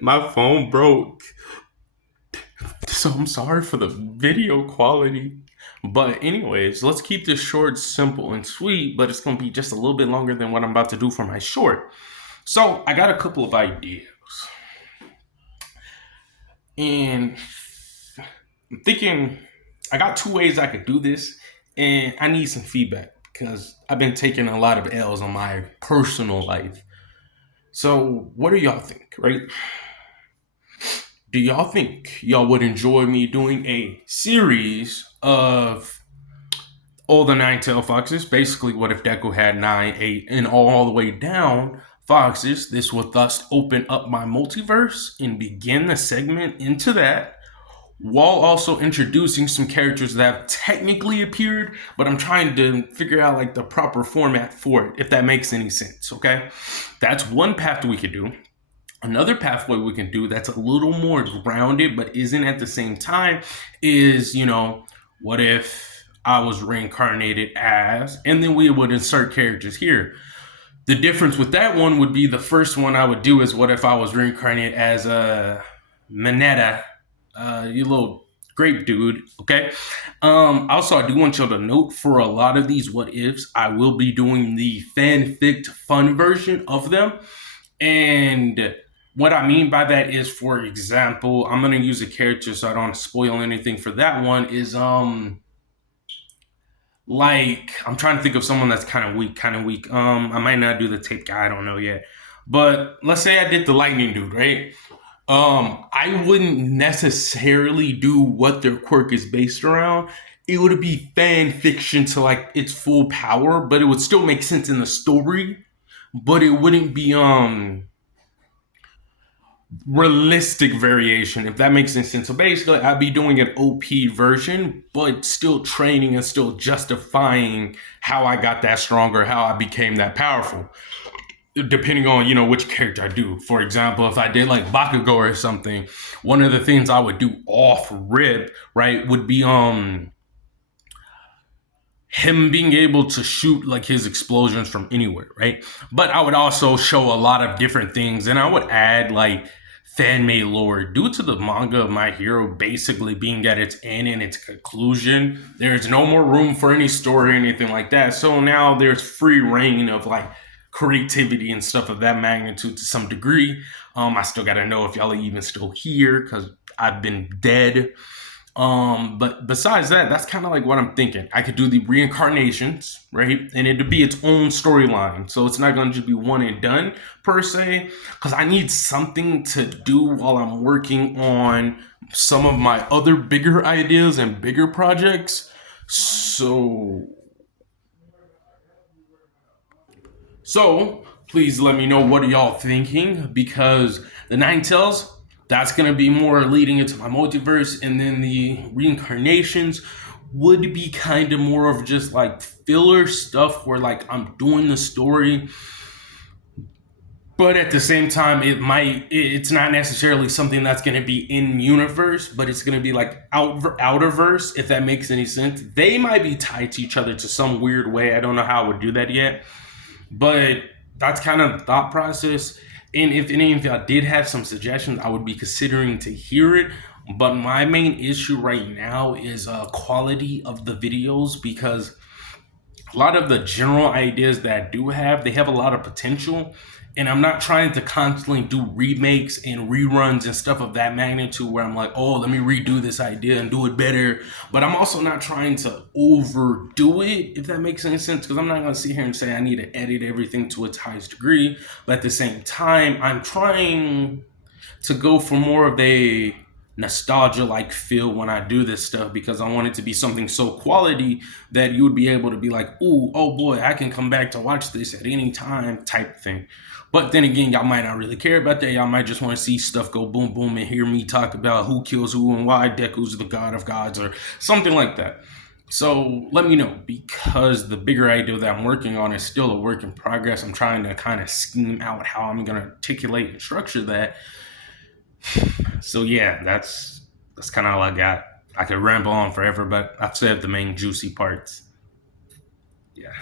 My phone broke. So I'm sorry for the video quality. But anyways, let's keep this short, simple, and sweet, but it's gonna be just a little bit longer than what I'm about to do for my short. So I got a couple of ideas. And I'm thinking I got two ways I could do this, and I need some feedback because I've been taking a lot of L's on my personal life. So what do y'all think, right? Do y'all think y'all would enjoy me doing a series of all the nine-tailed foxes? Basically, what if Deku had nine, eight, and all the way down foxes? This would thus open up my multiverse and begin the segment into that, while also introducing some characters that have technically appeared, but I'm trying to figure out like the proper format for it, if that makes any sense. Okay, that's one path we could do. Another pathway we can do that's a little more grounded but isn't at the same time is, what if I was reincarnated as, and then we would insert characters here. The difference with that one would be the first one I would do is what if I was reincarnated as a Mineta, you little grape dude, okay? Also, I do want y'all to note for a lot of these what ifs, I will be doing the fanfic fun version of them. And what I mean by that is, for example, I'm gonna use a character so I don't spoil anything for that one. Is like I'm trying to think of someone that's kind of weak. I might not do the tape guy, I don't know yet. But let's say I did the lightning dude, right? I wouldn't necessarily do what their quirk is based around. It would be fan fiction to like its full power, but it would still make sense in the story. But it wouldn't be realistic variation, if that makes any sense. So basically, I'd be doing an OP version, but still training and still justifying how I got that stronger, how I became that powerful, depending on, which character I do. For example, if I did like Bakugo or something, one of the things I would do off rip, right, would be him being able to shoot like his explosions from anywhere, right? But I would also show a lot of different things, and I would add like fan made lore due to the manga of My Hero basically being at its end and its conclusion. There's no more room for any story or anything like that. So now there's free reign of like creativity and stuff of that magnitude to some degree. I still gotta know if y'all are even still here because I've been dead. But besides that, that's kind of like what I'm thinking. I could do the reincarnations, right? And it'd be its own storyline. So it's not going to just be one and done per se, because I need something to do while I'm working on some of my other bigger ideas and bigger projects. So please let me know what are y'all thinking, because the Nine Tails, that's gonna be more leading into my multiverse, and then the reincarnations would be kind of more of just like filler stuff where like I'm doing the story, but at the same time it's not necessarily something that's going to be in universe, but it's going to be like outerverse, if that makes any sense. They might be tied to each other to some weird way. I don't know how I would do that yet, but that's kind of the thought process. And if any of y'all did have some suggestions, I would be considering to hear it. But my main issue right now is quality of the videos, because a lot of the general ideas that I do have, they have a lot of potential. And I'm not trying to constantly do remakes and reruns and stuff of that magnitude where I'm like, oh, let me redo this idea and do it better. But I'm also not trying to overdo it, if that makes any sense, because I'm not going to sit here and say I need to edit everything to its highest degree. But at the same time, I'm trying to go for more of a nostalgia like feel when I do this stuff, because I want it to be something so quality that you would be able to be like, ooh, oh boy, I can come back to watch this at any time type thing. But then again, y'all might not really care about that. Y'all might just want to see stuff go boom boom and hear me talk about who kills who and why Deku's the god of gods or something like that. So let me know, because the bigger idea that I'm working on is still a work in progress. I'm trying to kind of scheme out how I'm going to articulate and structure that. So yeah, that's kind of all I got. I could ramble on forever, but I've said the main juicy parts. Yeah.